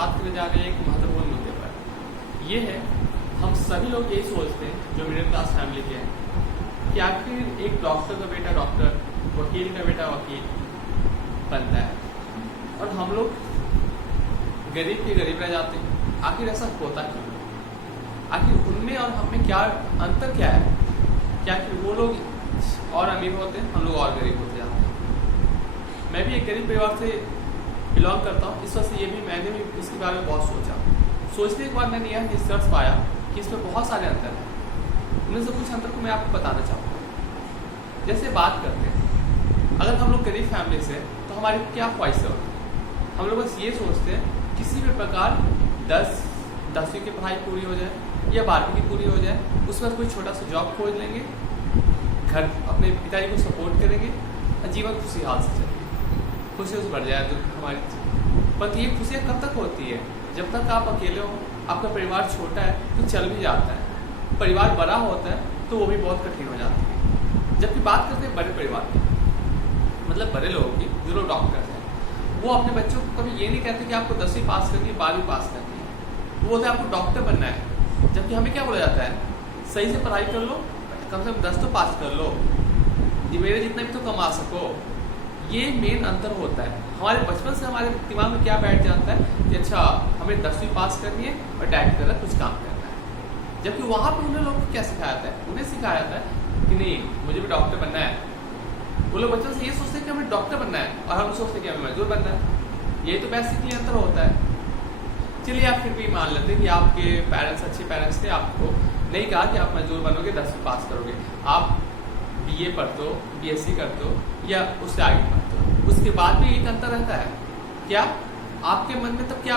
बात करने जा रहे हैं एक महत्वपूर्ण मुद्दे पर। ये है, हम सभी लोग यही सोचते हैं जो मिडिल क्लास फैमिली के हैं कि आखिर एक डॉक्टर का बेटा डॉक्टर, वकील का बेटा वकील बनता है और हम लोग गरीब के गरीब रह जाते हैं। आखिर ऐसा होता क्यों? आखिर उनमें और हमें क्या अंतर क्या है? क्या कि वो लोग और अमीर होते हैं, हम लोग और गरीब होते जाते हैं। मैं भी एक गरीब परिवार से बिलोंग करता हूँ, इस वजह से मैंने भी इसके बारे में बहुत सोचा। सोचने के बाद मैंने यह निष्कर्ष पाया कि इसमें बहुत सारे अंतर हैं। उनमें से कुछ अंतर को मैं आपको बताना चाहूँगा। जैसे बात करते हैं, अगर हम लोग गरीब फैमिली से तो हमारी क्या ख्वाहिशें होती हैं? हम लोग बस ये सोचते हैं किसी भी प्रकार 10वीं की पढ़ाई पूरी हो जाए या 12वीं की पूरी हो जाए, उसके बाद कोई छोटा सा जॉब खोज लेंगे, घर अपने पिताजी को सपोर्ट करेंगे और जीवन खुशहाल से चलेगी, खुशियों से बढ़ जाए तो हमारी। पर ये खुशियाँ कब तक होती है? जब तक आप अकेले हो, आपका परिवार छोटा है तो चल भी जाता है। परिवार बड़ा होता है तो वो भी बहुत कठिन हो जाती है। जबकि बात करते हैं बड़े परिवार की, मतलब बड़े लोगों की, जो लोग डॉक्टर हैं, वो अपने बच्चों को कभी ये नहीं कहते कि आपको 10वीं पास करनी है, 12वीं पास करनी है। वो बोलते हैं आपको डॉक्टर बनना है। जबकि हमें क्या बोला जाता है, सही से पढ़ाई कर लो, कम से कम 10 तो पास कर लो, ये मेरे जितना भी तो कमा सको। ये मेन अंतर होता है। हमारे बचपन से हमारे दिमाग में क्या बैठ जाता है कि अच्छा हमें 10वीं पास करनी है और डायरेक्ट करना कुछ काम करना है। जबकि वहाँ पर उन्हें लोगों को क्या सिखाया जाता है? उन्हें सिखाया जाता है कि नहीं, मुझे भी डॉक्टर बनना है। वो लोग बच्चों से ये सोचते हैं कि हमें डॉक्टर बनना है और हम सोचते हैं कि हमें मजदूर बनना है। यही तो बेसिकली अंतर होता है। चलिए आप फिर भी मान लेते हैं कि आपके पेरेंट्स अच्छे पेरेंट्स थे, आपको नहीं कहा कि आप मजदूर बनोगे, 10वीं पास करोगे, आप BA पढ़ते हो, BSc करते हो या उससे आगे पढ़ते हो। उसके बाद भी एक अंतर रहता है। क्या आपके मन में तब क्या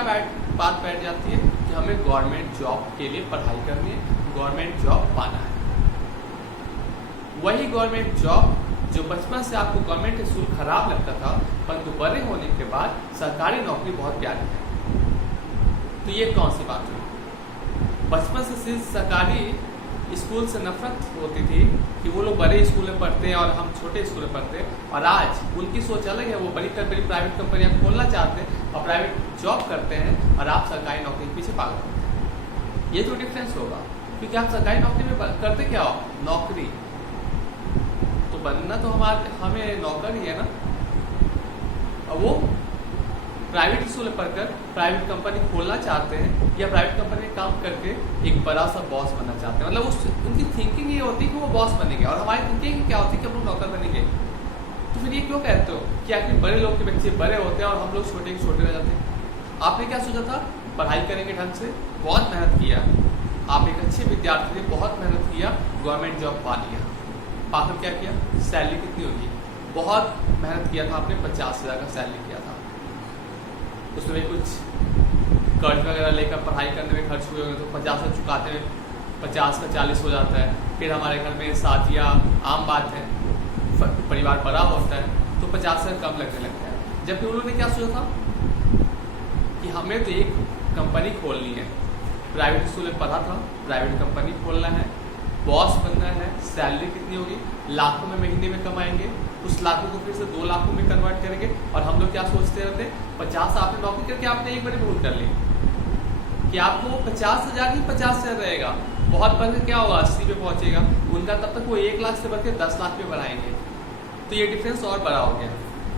बात बैठ जाती है कि हमें गवर्नमेंट जॉब के लिए पढ़ाई करनी है, गवर्नमेंट जॉब पाना है। वही गवर्नमेंट जॉब जो बचपन से आपको गवर्नमेंट स्कूल खराब लगता था, परंतु बड़े होने के बाद सरकारी नौकरी बहुत प्यारी है। तो ये कौन सी बात हुई? बचपन से सिर्फ सरकारी स्कूल से नफरत होती थी कि वो लोग बड़े स्कूल में पढ़ते हैं और हम छोटे स्कूल में पढ़ते हैं, और आज उनकी सोच अलग है। वो बड़ी प्राइवेट कंपनियां खोलना चाहते हैं और प्राइवेट जॉब करते हैं और आप सरकारी नौकरी के पीछे पागल होते हैं। ये तो डिफरेंस होगा, क्योंकि आप सरकारी नौकरी में करते क्या हो? नौकरी तो बनना तो हमें नौकर ही है ना। और वो प्राइवेट स्कूल में पढ़कर प्राइवेट कंपनी खोलना चाहते हैं या प्राइवेट कंपनी में काम करके एक बड़ा सा बॉस बनना चाहते हैं। मतलब उनकी थिंकिंग ये होती है कि वो बॉस बनेंगे, और हमारी थिंकिंग क्या होती है कि हम लोग नौकर बनेंगे। तो फिर ये क्यों कहते हो कि आखिर बड़े लोग के बच्चे बड़े होते हैं और हम लोग छोटे के छोटे रह जाते हैं? आपने क्या सोचा था? पढ़ाई करेंगे ढंग से, बहुत मेहनत किया, आप एक अच्छे विद्यार्थी थे, बहुत मेहनत किया, गवर्नमेंट जॉब पा लिया। पाकर क्या किया? सैलरी कितनी होगी? बहुत मेहनत किया था आपने, 50,000 का सैलरी किया था। उसमें कुछ कर्ज वगैरह लेकर पढ़ाई करने में खर्च हुए होंगे, तो 50 चुकाते हुए 50 का 40 हो जाता है। फिर हमारे घर में शादियाँ आम बात है, परिवार बड़ा होता है तो 50 से कम लगने लगता है। जबकि उन्होंने क्या सोचा था कि हमें तो एक कंपनी खोलनी है, प्राइवेट स्कूल में पढ़ा था, प्राइवेट कंपनी खोलना है, बॉस बनना है, सैलरी कितनी होगी? लाखों में महीने में कमाएंगे, उस लाखों को फिर से 2 लाखों में कन्वर्ट करेंगे। और हम लोग क्या सोचते रहते? 50 आपने नौकरी करके आपने एक बड़ी भूल कर ली कि आपको 50,000 ही 50,000 रहेगा, बहुत बढ़ के क्या होगा? 80 पे पहुंचेगा। उनका तब तक वो 1 लाख से बढ़ के 10 लाख पे बढ़ाएंगे। तो ये डिफरेंस और बड़ा हो गया।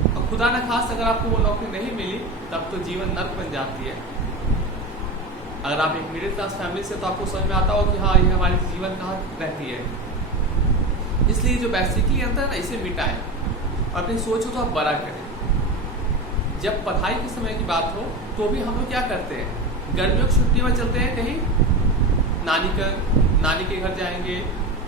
और खुदा न खास अगर आपको वो नौकरी नहीं मिली, तब तो जीवन नर्क बन जाती है। अगर आप एक मिडिल क्लास फैमिली से, तो आपको समझ में आता हो कि हाँ, ये हमारी जीवन कहाँ रहती है। इसलिए जो बेसिकली अंतर है ना, इसे मिटाएं और अपनी सोच को तो आप बड़ा करें। जब पढ़ाई के समय की बात हो तो भी हम लोग क्या करते हैं? गर्मियों की छुट्टियों में चलते हैं कहीं, नानी के घर जाएंगे,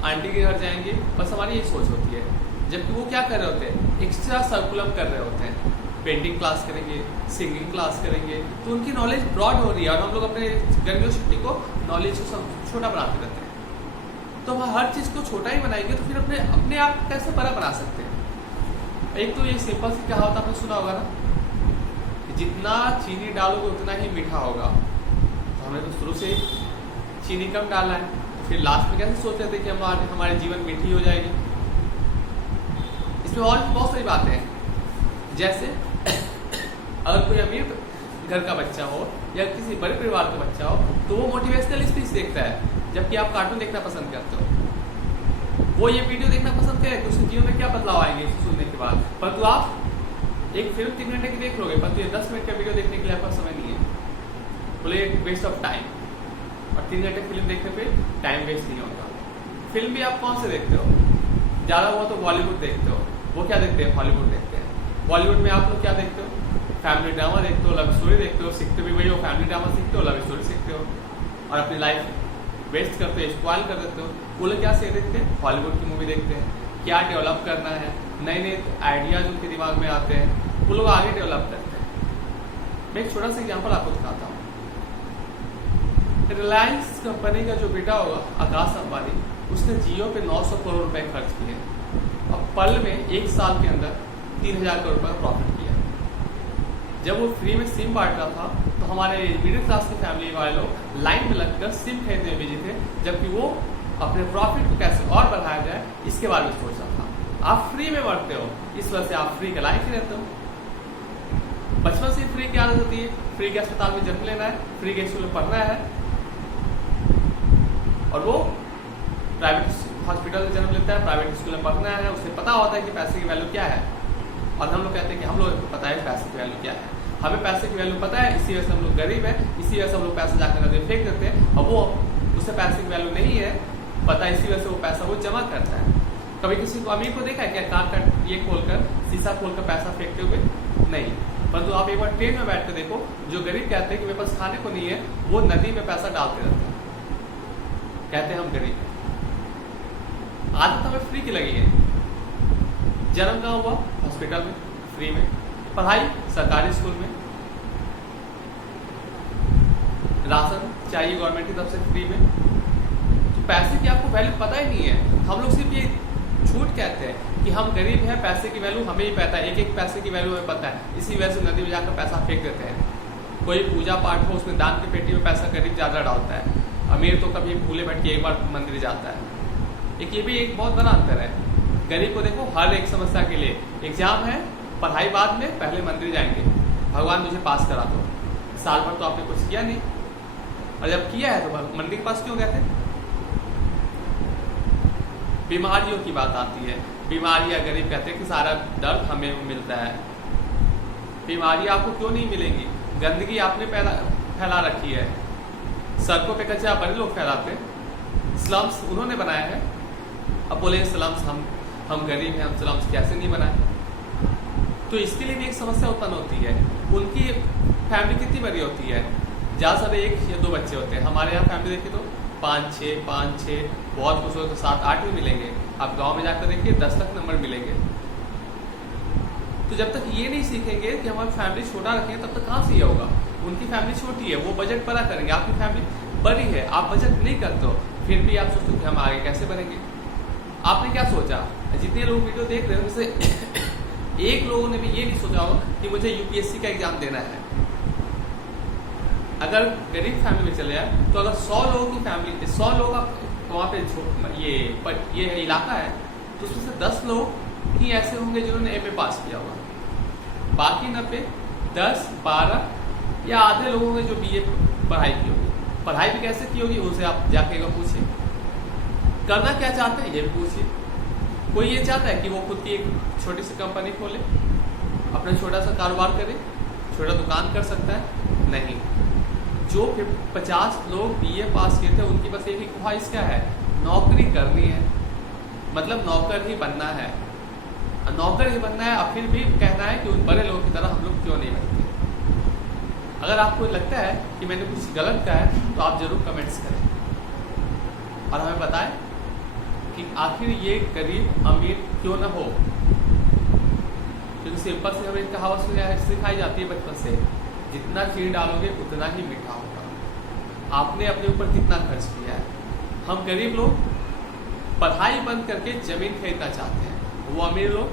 आंटी के घर जाएंगे, बस हमारी यही सोच होती है। जबकि वो क्या कर रहे होते हैं? एक्स्ट्रा सर्कुलम कर रहे होते हैं, पेंटिंग क्लास करेंगे, सिंगिंग क्लास करेंगे, तो उनकी नॉलेज ब्रॉड हो रही है और हम लोग अपने गर्मियों की छुट्टी को नॉलेज को छोटा बनाते रहते हैं। तो हम हर चीज़ को छोटा ही बनाएंगे तो फिर अपने आप कैसे बड़ा बना सकते हैं? एक तो ये सिंपल सी कहावत आपने सुना होगा ना, जितना चीनी डालोगे उतना ही मीठा होगा। तो हमने तो शुरू से चीनी कम डाला है, तो फिर लास्ट में कैसे सोच रहे थे कि हमारे जीवन मीठी हो जाएगी? इसमें और भी बहुत सारी बातें हैं। जैसे अगर कोई अमीर घर का बच्चा हो या किसी बड़े परिवार का बच्चा हो तो वो मोटिवेशनल स्पीच देखता है, जबकि आप कार्टून देखना पसंद करते हो। वो ये वीडियो देखना पसंद करे तो उसके जीवन में क्या बदलाव आएंगे इसे सुनने के बाद। परंतु आप एक फिल्म 3 घंटे की देख लोगे, परंतु ये 10 मिनट का वीडियो देखने के लिए आपका समय नहीं है, बोले वेस्ट ऑफ टाइम। और 3 घंटे फिल्म देखने पे टाइम वेस्ट नहीं होगा। फिल्म भी आप कौन से देखते हो? ज़्यादा हुआ तो बॉलीवुड देखते हो। वो क्या देखते हैं? हॉलीवुड देखते हैं। बॉलीवुड में आप लोग क्या देखते हो? फैमिली ड्रामा देखते हो, लव स्टोरी देखते हो, सीखते भी वही हो, फैमिली ड्रामा सीखते हो, लव स्टोरी सीखते हो और अपनी लाइफ वेस्ट करते हो, स्पॉइल कर देते हो। वो लोग क्या से देखते हैं? हॉलीवुड की मूवी देखते हैं, क्या डेवलप करना है, नए नए आइडियाज उनके दिमाग में आते हैं, वो लोग आगे डेवलप करते हैं। मैं एक छोटा सा एग्जाम्पल आपको दिखाता हूँ। रिलायंस कंपनी का जो बेटा होगा आकाश अंबानी, उसने जियो पे 900 करोड़ रुपए खर्च किए और पल में 1 साल के अंदर 3000 करोड़ रुपए का प्रॉफिट किया। जब वो फ्री में सिम बांट रहा था तो हमारे मिडिल क्लास की फैमिली वाले लोग लाइन में लगकर सिम खरीदने में बिजी थे, जबकि वो अपने प्रॉफिट को कैसे और बढ़ाया जाए इसके बारे में सोच रहा था। आप फ्री में बढ़ते हो, इस वजह से आप फ्री के लायक ही रहते हो। बचपन से फ्री की आदत होती है, फ्री के अस्पताल में जन्म लेना है, फ्री के स्कूल में पढ़ना है, और वो प्राइवेट हॉस्पिटल में जन्म लेता है, प्राइवेट स्कूल में पढ़ना है, उसे पता होता है कि पैसे की वैल्यू क्या है। और हम लोग कहते हैं कि हम लोग को पता है पैसे की वैल्यू क्या है, हमें पैसे की वैल्यू पता है, इसी वजह से हम लोग गरीब हैं, इसी वजह से हम लोग पैसे जाकर नदी में फेंक देते हैं, और वो उसे पैसे की वैल्यू नहीं है पता, इसी वजह से वो पैसा वो जमा करता है। कभी किसी को अमीर को देखा है क्या कार का ये खोलकर शीशा खोलकर पैसा फेंकते हुए? नहीं। परंतु आप एक बार ट्रेन में बैठ कर देखो, जो गरीब कहते हैं कि मेरे पास खाने को नहीं है, वो नदी में पैसा डालते रहते हैं, कहते हैं हम गरीब। आदत हमें फ्री की लगी है। जन्म कहाँ हुआ? हॉस्पिटल में, फ्री में। पढ़ाई सरकारी स्कूल में। राशन चाहिए गवर्नमेंट की तरफ से, फ्री में। तो पैसे की आपको वैल्यू पता ही नहीं है। हम लोग सिर्फ ये झूठ कहते हैं कि हम गरीब हैं, पैसे की वैल्यू हमें ही पता है, एक एक पैसे की वैल्यू हमें पता है, इसी वजह से नदी में जाकर पैसा फेंक देते हैं। कोई पूजा पाठ हो उसमें दान की पेटी में पैसा गरीब ज़्यादा डालता है, अमीर तो कभी भूले बैठ के एक बार मंदिर जाता है। एक ये भी एक बहुत बड़ा अंतर है। गरीब को देखो हर एक समस्या के लिए एग्जाम है, पढ़ाई बाद में, पहले मंदिर जाएंगे, भगवान मुझे पास करा दो। साल भर तो आपने कुछ किया नहीं, और जब किया है तो मंदिर के पास क्यों गए थे? बीमारियों की बात आती है, बीमारियां गरीब कहते हैं कि सारा दर्द हमें मिलता है। बीमारियां आपको क्यों नहीं मिलेंगी? गंदगी आपने फैला रखी है, सड़कों पे कचरा बड़े लोग फैलाते हैं, स्लम्स उन्होंने बनाया है। अब बोले स्लम्स हम गरीब हैं, हम स्लम्स कैसे नहीं बनाए? तो इसके लिए भी एक समस्या उत्पन्न होती है। उनकी फैमिली कितनी बड़ी होती है? ज़्यादा से 1 या 2 बच्चे होते हैं। हमारे यहाँ फैमिली देखिए तो 5-6, बहुत कुछ हो तो 7-8 भी मिलेंगे। आप गांव में जाकर देखिए 10 तक नंबर मिलेंगे। तो जब तक ये नहीं सीखेंगे कि हमारी फैमिली छोटा रखेंगे, तब तक कहाँ से ये होगा? उनकी फैमिली छोटी है, वो बजट बड़ा करेंगे, आपकी फैमिली बड़ी है, आप बजट नहीं करते हो, फिर भी आप सोचते हो कि हम आगे कैसे बनेंगे। आपने क्या सोचा? जितने लोग वीडियो देख रहे हैं उनसे एक लोगों ने भी ये नहीं सोचा होगा कि मुझे यूपीएससी का एग्जाम देना है। अगर गरीब फैमिली में चले जाए तो अगर 100 लोगों की फैमिली, 100 लोग वहाँ पे ये इलाका है, तो उसमें से 10 लोग ही ऐसे होंगे जिन्होंने एमए पास किया होगा। बाकी 90, 10, 12 या आधे लोग होंगे जो बीए पढ़ाई की होगी। पढ़ाई भी कैसे की होगी उनसे आप जाके पूछिए। करना क्या चाहते हैं ये भी पूछिए। कोई ये चाहता है कि वो खुद की एक छोटी सी कंपनी खोले, अपना छोटा सा कारोबार करे, छोटा दुकान कर सकता है? नहीं। जो 50 लोग बीए पास किए थे उनकी बस एक ही ख्वाहिश क्या है? नौकरी करनी है, मतलब नौकर ही बनना है, नौकर ही बनना है। और फिर भी कहना है कि उन बड़े लोगों की तरह हम लोग क्यों नहीं बनते। अगर आपको लगता है कि मैंने कुछ गलत कहा है तो आप जरूर कमेंट्स करें और हमें बताएं कि आखिर ये गरीब अमीर क्यों ना हो। क्योंकि सिंपल से हमें कहावत सिखाई जाती है बचपन से, जितना चीनी डालोगे उतना ही मीठा होगा। आपने अपने ऊपर कितना खर्च किया है? हम गरीब लोग पढ़ाई बंद करके जमीन खरीदना चाहते हैं। वो अमीर लोग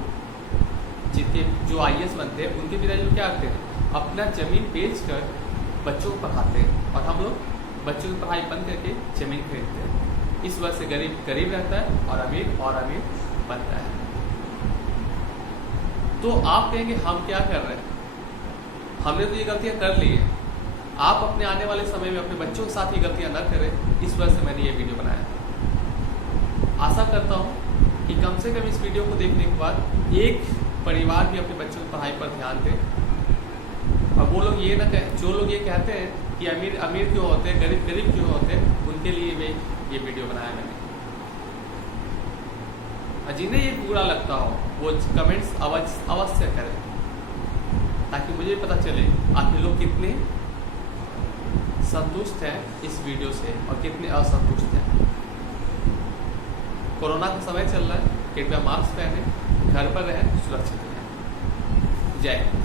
जितने जो IAS बनते हैं उनके पिताजी लोग क्या करते हैं? अपना जमीन बेचकर बच्चों को पढ़ाते हैं, और हम लोग बच्चों की पढ़ाई बंद करके जमीन खरीदते हैं। इस वजह से गरीब गरीब रहता है और अमीर बनता है। तो आप कहेंगे हम क्या कर रहे हैं? हमने तो ये गलतियां कर ली है, आप अपने आने वाले समय में अपने बच्चों के साथ ही गलतियां न करें, इस वजह से मैंने ये वीडियो बनाया। आशा करता हूँ कि कम से कम इस वीडियो को देखने के बाद एक परिवार भी अपने बच्चों की पढ़ाई पर ध्यान दें। और वो लोग ये ना कहें, जो लोग ये कहते हैं कि अमीर अमीर क्यों होते हैं, गरीब गरीब क्यों होते हैं, उनके लिए भी ये वीडियो बनाया मैंने। और जिन्हें ये बुरा लगता हो वो कमेंट्स अवश्य करें, ताकि मुझे पता चले आखिर लोग कितने संतुष्ट हैं इस वीडियो से और कितने असंतुष्ट हैं। कोरोना का समय चल रहा है, कृपया मास्क पहने, घर पर रहें, सुरक्षित रहें। जय हिंद।